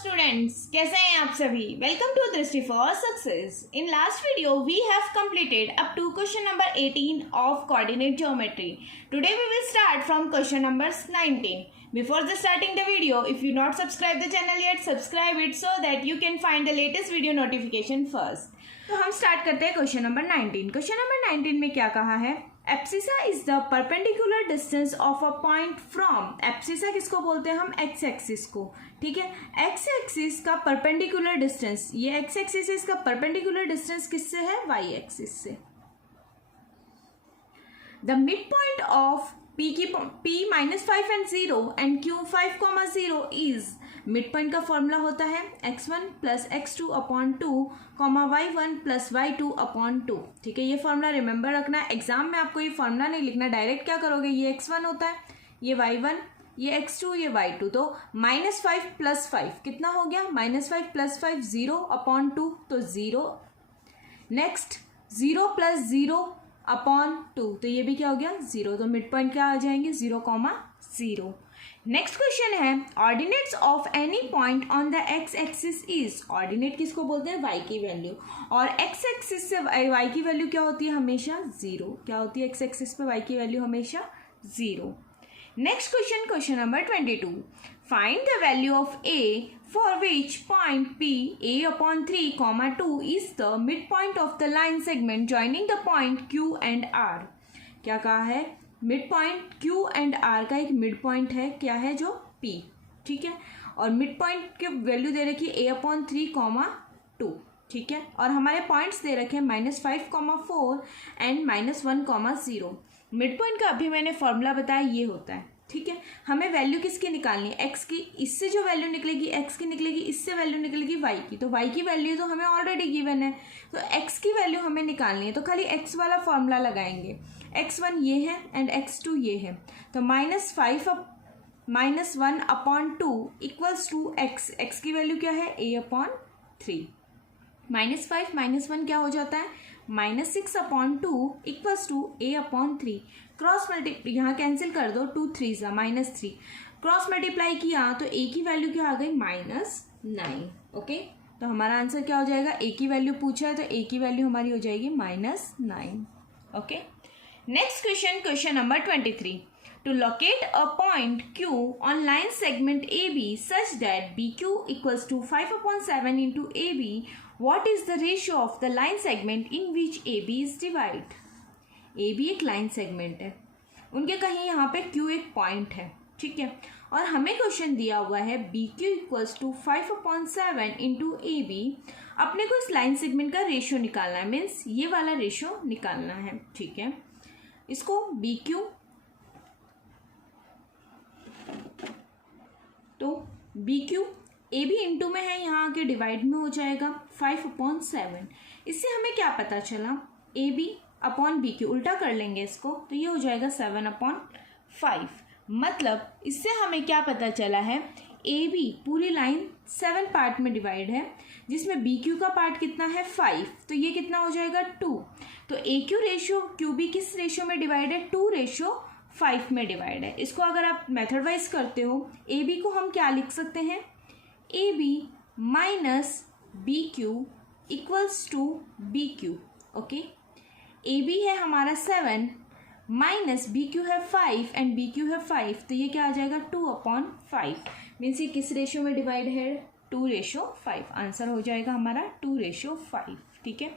Students, कैसे हैं आप सभी। Welcome to Drishti for success. In last video we have completed up to question number 18 of coordinate geometry. Today we will start from question number 19. Before the starting the video, if you not subscribe the channel yet, subscribe it so that you can find the latest video notification first. तो हम start करते हैं question number 19. Question number 19 में क्या कहा है? Abscissa is the perpendicular distance of a point from. Abscissa किसको बोलते हैं हम? एक्स एक्सिस को. ठीक है, एक्स एक्सिस का परपेंडिकुलर डिस्टेंस, ये एक्स एक्सिस है, इसका परपेंडिकुलर डिस्टेंस किससे है? वाई एक्सिस से. The mid point of P -5 and 0 and Q 5, 0 is mid point का फॉर्मूला होता है x1 plus x2 upon 2 y1 plus y2 upon 2. ठीक है, ये फॉर्मूला रिमेंबर रखना. एग्जाम में आपको ये फॉर्मूला नहीं लिखना, डायरेक्ट क्या करोगे, ये x1 होता है, ये y1, ये x2, ये y2. तो -5 प्लस 5 कितना हो गया? -5 प्लस 5 0 अपॉन 2, तो 0. नेक्स्ट 0 प्लस 0 अपॉन 2, तो ये भी क्या हो गया? 0. तो मिड पॉइंट क्या आ जाएंगे? 0, 0. नेक्स्ट क्वेश्चन है ordinates of any point on the x axis is. Ordinate किसको बोलते हैं? y की वैल्यू. और एक्स एक्सिस से y की वैल्यू क्या होती है? हमेशा 0. क्या होती है एक्स एक्सिस पे y की वैल्यू? हमेशा 0. Next question, question number 22. Find the value of a for which point P a upon 3, 2 is the midpoint of the line segment joining the point Q and R. क्या कहा है? Mid point Q and R का एक mid point है, क्या है? जो P. ठीक है, और मिड पॉइंट की वैल्यू दे रखी है a अपॉन 3, 2. ठीक है, और हमारे पॉइंट्स दे रखे हैं -5, 4 एंड -1, 0. मिड पॉइंट का अभी मैंने फॉर्मूला बताया, ये होता है. ठीक है, हमें वैल्यू किसकी निकालनी है? एक्स की. इससे जो वैल्यू निकलेगी एक्स की निकलेगी, इससे वैल्यू निकलेगी वाई की. तो वाई की वैल्यू तो हमें ऑलरेडी गिवन है, तो एक्स की वैल्यू हमें निकालनी है. तो खाली एक्स वाला फॉर्मूला लगाएंगे. x1 ये है एंड x2 ये है, तो -1 upon 2 equals to X. X की वैल्यू क्या है? a upon 3. -5 -1 क्या हो जाता है? -6 upon 2 equals to a upon 3. Cross multiply यहाँ कैंसिल कर दो, 2 3 -3. क्रॉस मल्टीप्लाई किया तो a की वैल्यू क्या आ गई? -9. ओके, तो हमारा आंसर क्या हो जाएगा? a की वैल्यू पूछा है तो a की वैल्यू हमारी हो जाएगी -9. Okay, next question, question number 23. To locate a point Q on line segment AB such that BQ equals to 5/7 into AB, what is the ratio of the line segment in which AB is divided? AB एक line segment है, उनके कहीं यहाँ पे Q एक point है. ठीक है, और हमें क्वेश्चन दिया हुआ है BQ equals to 5/7 into AB. अपने को इस लाइन सेगमेंट का रेशियो निकालना है, मीन्स ये वाला रेशियो निकालना है. ठीक है, इसको BQ, तो BQ AB इंटू में है, यहाँ आके डिवाइड में हो जाएगा 5/7. इससे हमें क्या पता चला? AB अपॉन BQ उल्टा कर लेंगे इसको, तो ये हो जाएगा 7/5. मतलब इससे हमें क्या पता चला है? AB पूरी लाइन 7 पार्ट में डिवाइड है, जिसमें BQ का पार्ट कितना है? 5. तो ये कितना हो जाएगा? 2. तो AQ रेशियो QB किस रेशियो में डिवाइड है? 2:5 में डिवाइड है. इसको अगर आप मेथड वाइज करते हो, AB को हम क्या लिख सकते हैं? AB minus BQ equals to BQ. Okay, AB है हमारा 7 माइनस BQ है 5 एंड BQ है 5, तो ये क्या आ जाएगा? 2/5. मीन्स ये किस रेशियो में डिवाइड है? 2:5. आंसर हो जाएगा हमारा 2:5. ठीक है,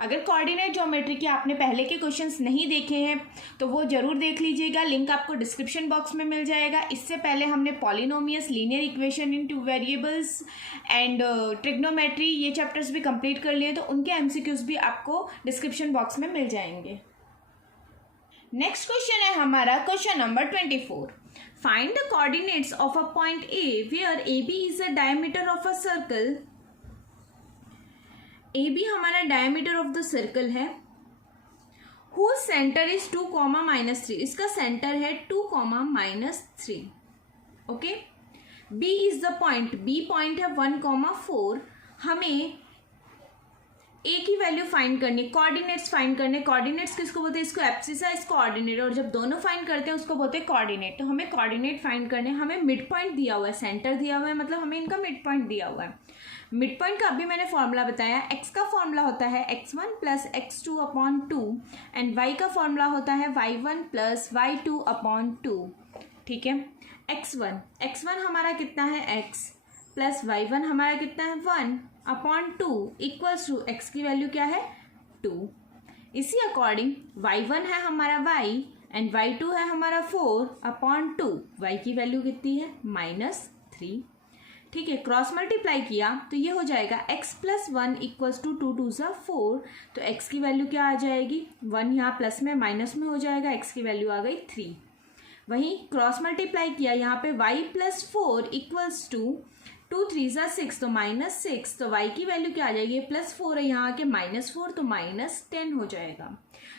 अगर कोऑर्डिनेट ज्योमेट्री के आपने पहले के क्वेश्चंस नहीं देखे हैं तो वो जरूर देख लीजिएगा, लिंक आपको डिस्क्रिप्शन बॉक्स में मिल जाएगा. इससे पहले हमने polynomials, linear equation in 2 variables and trigonometry, ये चैप्टर्स भी कंप्लीट कर लिए, तो उनके एमसीक्यूज भी आपको डिस्क्रिप्शन बॉक्स में मिल जाएंगे. नेक्स्ट क्वेश्चन है हमारा question number 24. Find the coordinates of a point A where AB is the diameter of a circle. AB हमारा डायमीटर ऑफ द सर्कल है, whose सेंटर इज 2, -3. इसका सेंटर है 2, -3. Okay, B is the point, B point है 1, 4. हमें A की value find करनी, coordinates find करने। Coordinates किसको बोलते हैं? इसको एब्सिसा, इसको कोऑर्डिनेट, और जब दोनों फाइंड करते हैं उसको बोलते हैं कोऑर्डिनेट। तो हमें कोऑर्डिनेट फाइंड करने, हमें मिड पॉइंट दिया हुआ है, सेंटर दिया हुआ है, मतलब हमें इनका मिड पॉइंट दिया हुआ है। मिड पॉइंट का अभी मैंने फॉर्मूला बताया, एक्स का फॉर्मूला होता है x1 plus x2 upon 2 and y का फॉर्मूला होता है y1 प्लस y2 अपॉन 2। ठीक है, x1 हमारा कितना है x प्लस y1 हमारा कितना है 1 अपॉन 2 इक्वल्स टू x की वैल्यू क्या है 2। इसी अकॉर्डिंग y1 है हमारा y एंड y2 है हमारा 4 अपॉन 2, y की वैल्यू कितनी है -3। ठीक है, क्रॉस मल्टीप्लाई किया तो ये हो जाएगा x प्लस 1 इक्वल्स टू 2 2 ज़ा 4, तो x की वैल्यू क्या आ जाएगी 1, यहाँ प्लस में माइनस में हो जाएगा, x की वैल्यू आ गई 3। वहीं क्रॉस मल्टीप्लाई किया यहाँ पे y प्लस 4 इक्वल्स टू 2 3 ज़ा 6, तो -6, तो y की वैल्यू क्या आ जाएगी, +4 है यहाँ आके -4, तो -10 हो जाएगा।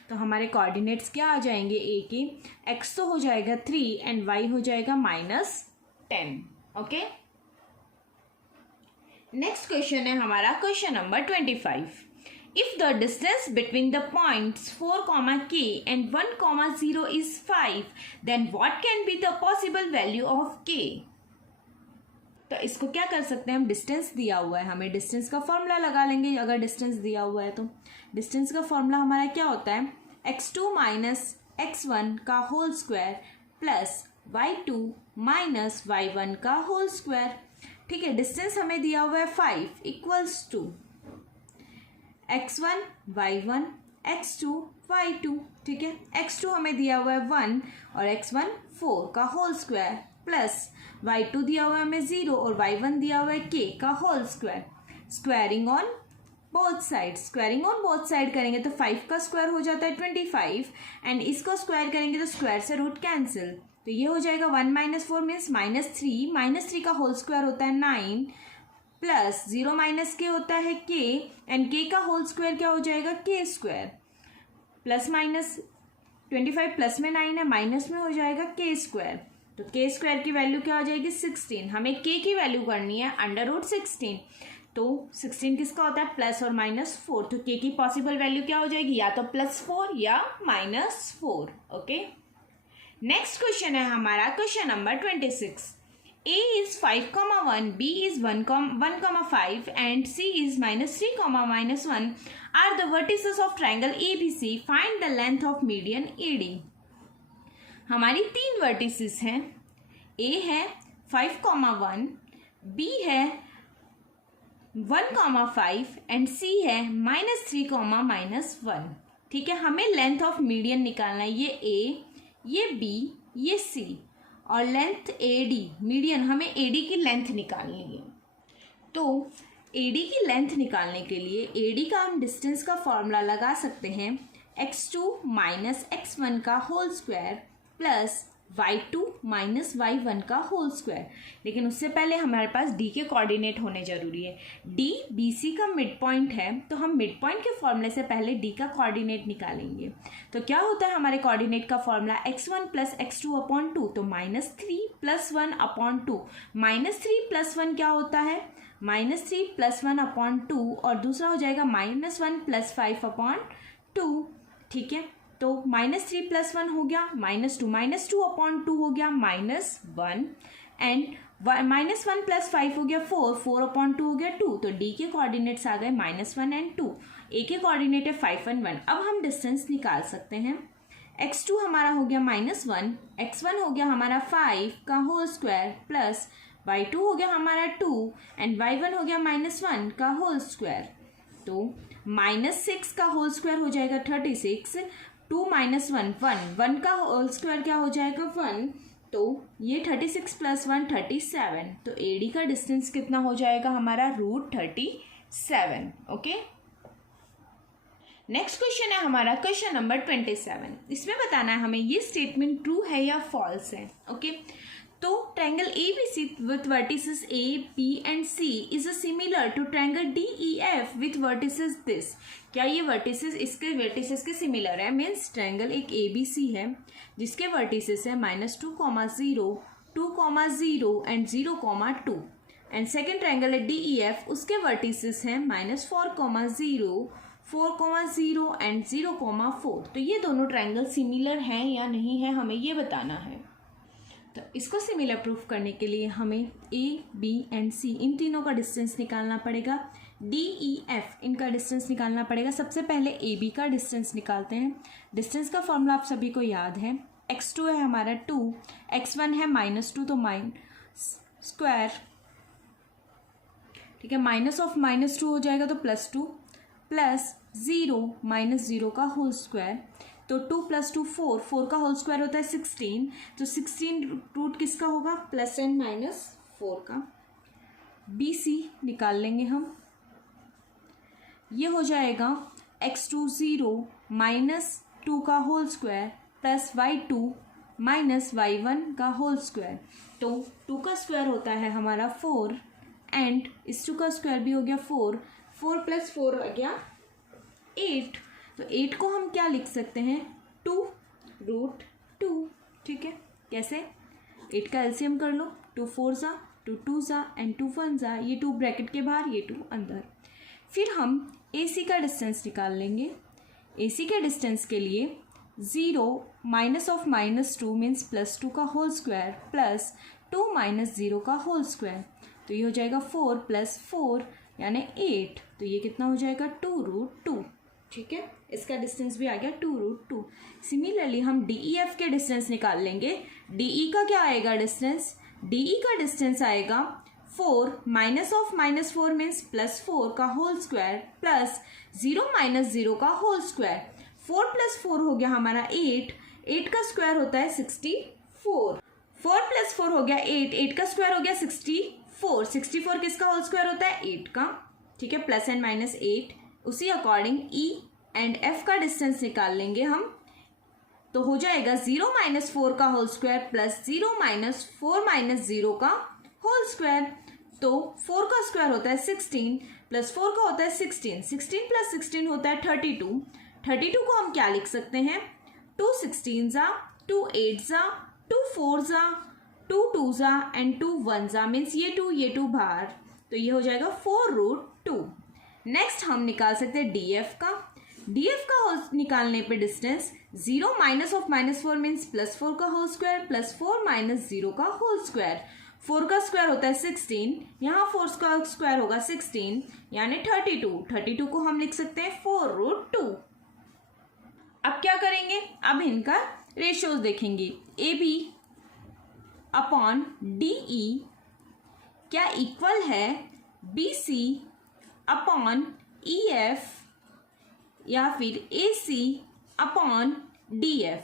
तो हमारे कोऑर्डिनेट्स क्या आ जाएंगे a के, x तो हो जाएगा 3 एंड y हो जाएगा -10। ओके, नेक्स्ट क्वेश्चन है हमारा question number 25। If the distance between the points 4, k and 1, 0 is 5, then what can be the possible value of k। तो इसको क्या कर सकते हैं हम, डिस्टेंस दिया हुआ है, हमें डिस्टेंस का फॉर्मूला लगा लेंगे। अगर डिस्टेंस दिया हुआ है तो डिस्टेंस का फॉर्मूला हमारा क्या होता है, x2 माइनस x1 का whole square plus y2 minus y1 का होल स्क्वायर। ठीक है, डिस्टेंस हमें दिया हुआ है 5 equals to x1 y1 x2 y2। ठीक है, x2 हमें दिया हुआ है 1 और x1 4 का होल स्क्वायर प्लस y2 दिया हुआ है हमें 0 और y1 दिया हुआ है k का whole square. Squaring on both side, squaring on both side करेंगे तो 5 का स्क्वायर हो जाता है 25 एंड इसको स्क्वायर करेंगे तो स्क्वायर से रूट कैंसिल, तो ये हो जाएगा 1 - 4 मीन्स -3 का होल स्क्वायर होता है 9 प्लस 0 माइनस के होता है k एंड k का होल स्क्वायर क्या हो जाएगा k square, plus minus 25 plus में 9 है माइनस में हो जाएगा k स्क्वायर, तो k स्क्वायर की वैल्यू क्या हो जाएगी 16। हमें k की वैल्यू करनी है √16, तो 16 किसका होता है प्लस और -4, तो k की पॉसिबल वैल्यू क्या हो जाएगी, या तो +4 या -4। ओके, नेक्स्ट क्वेश्चन है हमारा question number 26। a is 5, 1, b is 1, 5 and c is -3, -1 are the vertices of triangle ABC. Find the length of median AD. हमारी 3 वर्टिसेस हैं, a है 5, 1, b है 1, 5 एंड c है -3, -1। ठीक है, हमें लेंथ ऑफ मीडियन निकालना है, ये a ये b ये c और लेंथ AD मीडियन, हमें AD की लेंथ निकालनी है। तो AD की लेंथ निकालने के लिए AD का हम डिस्टेंस का फॉर्मूला लगा सकते हैं, x2 माइनस x1 का whole square plus y2 minus y1 का होल स्क्वायर। लेकिन उससे पहले हमारे पास d के कोऑर्डिनेट होने जरूरी है। d BC का मिड पॉइंट है, तो हम मिड पॉइंट के फॉर्मूले से पहले d का कोऑर्डिनेट निकालेंगे। तो क्या होता है हमारे कोऑर्डिनेट का formula, x1 plus x2 upon 2, तो -3 + 1 अपॉन 2, -3 + 1 क्या होता है -3 + 1 अपॉन 2 और दूसरा हो जाएगा -1 + 5 अपॉन 2। ठीक है, तो -3 + 1 हो गया -2 अपॉन 2 हो गया -1 एंड -1 + 5 हो गया 4 अपॉन 2 हो गया 2। तो d के कोऑर्डिनेट्स आ गए -1 एंड 2, a के कोऑर्डिनेट है 5 और 1। अब हम डिस्टेंस निकाल सकते हैं, x2 हमारा हो गया -1, x1 हो गया हमारा 5 का होल स्क्वायर प्लस y2 हो गया हमारा 2 एंड y1 हो गया -1 का होल स्क्वायर। तो -6 का होल स्क्वायर हो जाएगा 36, 2 - 1 का होल स्क्वायर क्या हो जाएगा 1, तो ये 36 + 1 37, तो AD का डिस्टेंस कितना हो जाएगा हमारा √37। ओके, नेक्स्ट क्वेश्चन है हमारा क्वेश्चन नंबर 27। इसमें बताना है हमें ये स्टेटमेंट ट्रू है या फॉल्स है। ओके, तो triangle ABC with vertices A, P and C is similar to triangle DEF with vertices this. क्या ये वर्टिसेस इसके वर्टिसेस के सिमिलर है, मीन्स ट्रायंगल एक ABC है जिसके वर्टिसेस है -2, 0, 2, 0 एंड 0, 2। एंड सेकेंड ट्रायंगल है DEF, उसके वर्टिसेस हैं -4,0, 4,0 एंड 0,4। तो ये दोनों ट्रायंगल सिमिलर हैं या नहीं है, हमें ये बताना है। तो इसको सिमिलर प्रूफ करने के लिए हमें A, B एंड C इन तीनों का डिस्टेंस निकालना पड़ेगा। DEF इनका डिस्टेंस निकालना पड़ेगा। सबसे पहले AB का डिस्टेंस निकालते हैं। डिस्टेंस का फॉर्मूला आप सभी को याद है, x2 है हमारा 2, x1 है -2, तो स्क्वायर, ठीक है, माइनस ऑफ -2 हो जाएगा तो +2 प्लस 0 -0 का होल स्क्वायर, तो 2 + 2 4, 4 का होल स्क्वायर होता है 16, तो 16 रूट किसका होगा, प्लस एंड -4 का। BC निकाल लेंगे हम, ये हो जाएगा x2 0 -2 का whole square plus y2 -y1 का होल स्क्वायर, तो 2 का स्क्वायर होता है हमारा 4 एंड इस 2 का स्क्वायर भी हो गया 4, 4 + 4 आ गया 8। तो 8 को हम क्या लिख सकते हैं, 2√2, ठीक है। कैसे, 8 का एलसीएम कर लो, 2 4 ज़ा, 2 2 ज़ा एंड 2 1 ज़ा, ये 2 ब्रैकेट के बाहर, ये 2 अंदर। फिर हम AC का डिस्टेंस निकाल लेंगे। AC के डिस्टेंस के लिए 0 -2 मीन्स +2 का होल स्क्वायर प्लस 2 -0 का होल स्क्वायर, तो ये हो जाएगा 4 + 4 यानी 8, तो ये कितना हो जाएगा 2√2, ठीक है। इसका डिस्टेंस भी आ गया 2√2। सिमिलरली हम DEF के डिस्टेंस निकाल लेंगे। DE का क्या आएगा डिस्टेंस, DE का डिस्टेंस आएगा 4 -4 मीन्स +4 का होल स्क्वायर प्लस 0 -0 का होल स्क्वायर, 4 + 4 हो गया हमारा 8, 8 का स्क्वायर होता है 64, 4 + 4 हो गया 8, 8 का स्क्वायर हो गया 64, 64 किसका होल स्क्वायर होता है 8 का, ठीक है, प्लस एंड -8। उसी अकॉर्डिंग E एंड F का डिस्टेंस निकाल लेंगे हम, तो हो जाएगा 0 -4 का होल स्क्वायर प्लस 0 -4 -0 का होल स्क्वायर, तो 4 का स्क्वायर होता है 16 प्लस 4 का होता है 16, 16 + 16 होता है 32, 32 को हम क्या लिख सकते हैं, 2 16 ज़ा, 2 8 ज़ा, 2 4 ज़ा, 2 2 ज़ा एंड 2 1 ज़ा, मीन्स ये 2 बाहर, तो ये हो जाएगा 4√2। नेक्स्ट हम निकाल सकते हैं DF का। DF का निकालने पे डिस्टेंस 0 -4 मीन्स +4 का होल स्क्वायर प्लस 4 -0 का होल स्क्वायर, 4 का स्क्वायर होता है 16, यहाँ 4 का स्क्वायर होगा 16 यानी 32, 32 को हम लिख सकते हैं 4√2। अब क्या करेंगे, अब इनका रेशियोज देखेंगे। AB अपॉन DE क्या इक्वल है BC अपॉन EF या फिर AC अपॉन DF,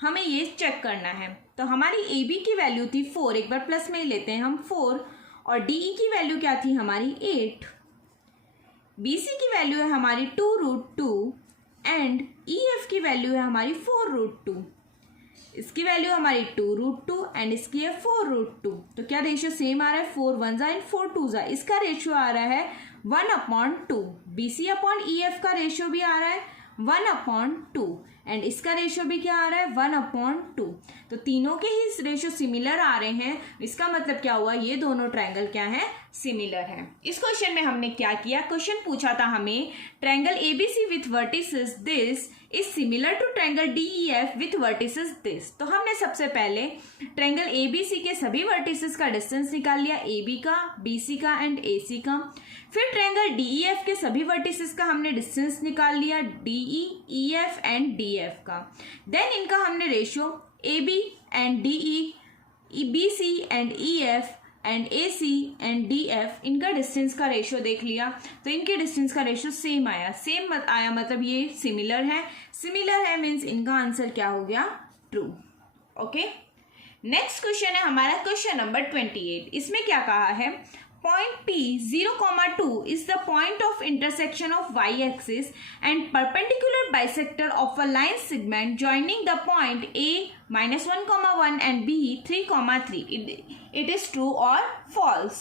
हमें ये चेक करना है। तो हमारी AB की वैल्यू थी 4, एक बार प्लस में ही लेते हैं हम 4, और DE की वैल्यू क्या थी हमारी 8, BC की वैल्यू है हमारी 2√2 एंड EF की वैल्यू है हमारी 4√2, इसकी वैल्यू हमारी 2√2 एंड इसकी है 4√2। तो क्या रेशियो सेम आ रहा है, 4 1 ज़ा एंड 4 2 ज़ा, इसका रेशियो आ रहा है 1/2। BC अपॉन EF का रेशियो भी आ रहा है 1/2 एंड इसका रेशियो भी क्या आ रहा है 1/2। तो तीनों के ही रेशियो सिमिलर आ रहे हैं, इसका मतलब क्या हुआ, ये दोनों ट्रायंगल क्या है, सिमिलर है। इस क्वेश्चन में हमने क्या किया, क्वेश्चन पूछा था हमें triangle ABC with vertices this is similar to triangle DEF with vertices this. तो हमने सबसे पहले ट्रायंगल ABC के सभी वर्टिसेस का डिस्टेंस निकाल लिया, AB का, BC का एंड AC का। फिर ट्रायंगल DEF के सभी वर्टिसेस का हमने डिस्टेंस निकाल लिया, DE, EF एंड DF का। देन इनका हमने ratio AB and DE, BC and EF and AC and DF, इनका डिस्टेंस का रेशियो देख लिया, तो इनके डिस्टेंस का रेशियो सेम आया, सेम आया मतलब ये सिमिलर है, सिमिलर है मीन्स इनका आंसर क्या हो गया, ट्रू। ओके, नेक्स्ट क्वेश्चन है हमारा क्वेश्चन नंबर 28। इसमें क्या कहा है, point P 0,2 is the point of intersection of y-axis and perpendicular bisector of a line segment joining the point A -1,1 and B 3,3. It is true or false?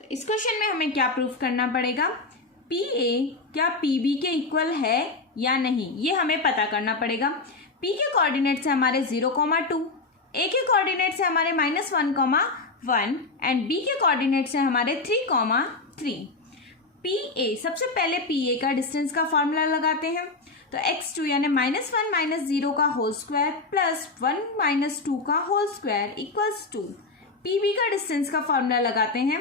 तो इस question में हमें क्या प्रूफ करना पड़ेगा, PA क्या PB के equal है या नहीं, ये हमें पता करना पड़ेगा। P के कोऑर्डिनेट्स है हमारे 0,2, A के कोऑर्डिनेट्स है हमारे -1,1 1 एंड बी के कोऑर्डिनेट्स हैं हमारे 3, पी ए। सबसे पहले पी ए का डिस्टेंस का फॉर्मूला लगाते हैं। तो x2 यानी -1 - 0 का होल स्क्वायर प्लस 1 - 2 का whole square equals to P B का डिस्टेंस का फॉर्मूला लगाते हैं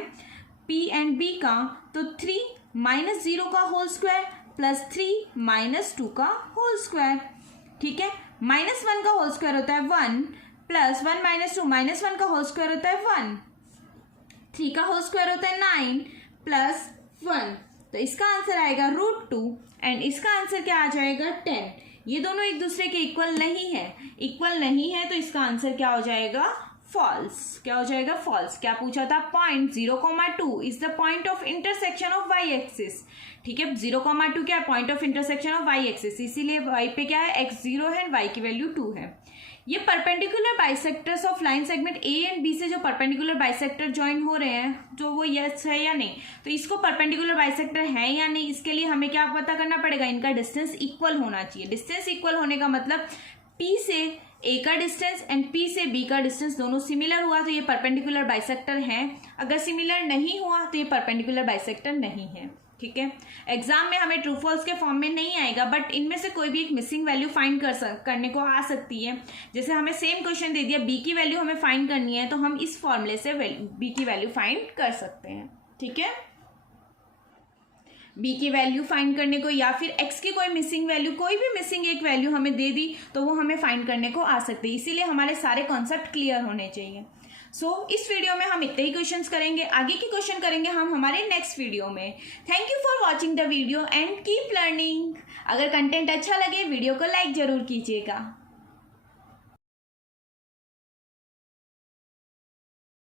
p एंड b का। तो 3 - 0 का होल स्क्वायर प्लस 3 - 2 का होल स्क्वायर। ठीक है, -1 का होल स्क्वायर होता है 1 प्लस 1 - 2 -1 का होल स्क्वायर होता है 1, 3 का होल स्क्वायर होता है 9 प्लस 1। तो इसका आंसर आएगा √2 एंड इसका आंसर क्या आ जाएगा 10। ये दोनों एक दूसरे के इक्वल नहीं है तो इसका आंसर क्या हो जाएगा फॉल्स। क्या हो जाएगा फॉल्स। क्या पूछा था, point 0,2 is the point of intersection of Y axis. ठीक है, 0,2 क्या है, point of intersection of Y axis, इसीलिए वाई पे क्या है x0 है, वाई की वैल्यू 2 है। ये perpendicular bisectors of line segment A and B से जो परपेंडिकुलर बाइसेक्टर ज्वाइन हो रहे हैं, जो वो यस है या नहीं, तो इसको परपेंडिकुलर बाइसेक्टर है या नहीं, इसके लिए हमें क्या पता करना पड़ेगा, इनका डिस्टेंस इक्वल होना चाहिए। डिस्टेंस इक्वल होने का मतलब पी से ए का डिस्टेंस एंड पी से बी का डिस्टेंस दोनों सिमिलर हुआ तो ये परपेंडिकुलर बाइसेक्टर है, अगर सिमिलर नहीं हुआ तो ये परपेंडिकुलर बाइसेक्टर नहीं है। ठीक है, एग्जाम में हमें ट्रू फॉल्स के फॉर्म में नहीं आएगा, बट इनमें से कोई भी एक मिसिंग वैल्यू फाइंड करने को आ सकती है। जैसे हमें सेम क्वेश्चन दे दिया, बी की वैल्यू हमें फाइंड करनी है, तो हम इस फॉर्मूले से बी की वैल्यू फाइंड कर सकते हैं। ठीक है, बी की वैल्यू फाइंड करने को या फिर एक्स की कोई मिसिंग वैल्यू, कोई भी मिसिंग एक वैल्यू हमें दे दी तो वो हमें फाइंड करने को आ सकते हैं। इसीलिए हमारे सारे कॉन्सेप्ट क्लियर होने चाहिए। इस वीडियो में हम इतने ही क्वेश्चंस करेंगे, आगे के क्वेश्चन करेंगे हम हमारे नेक्स्ट वीडियो में। Thank you for watching the video and keep learning. अगर कंटेंट अच्छा लगे वीडियो को लाइक जरूर कीजिएगा।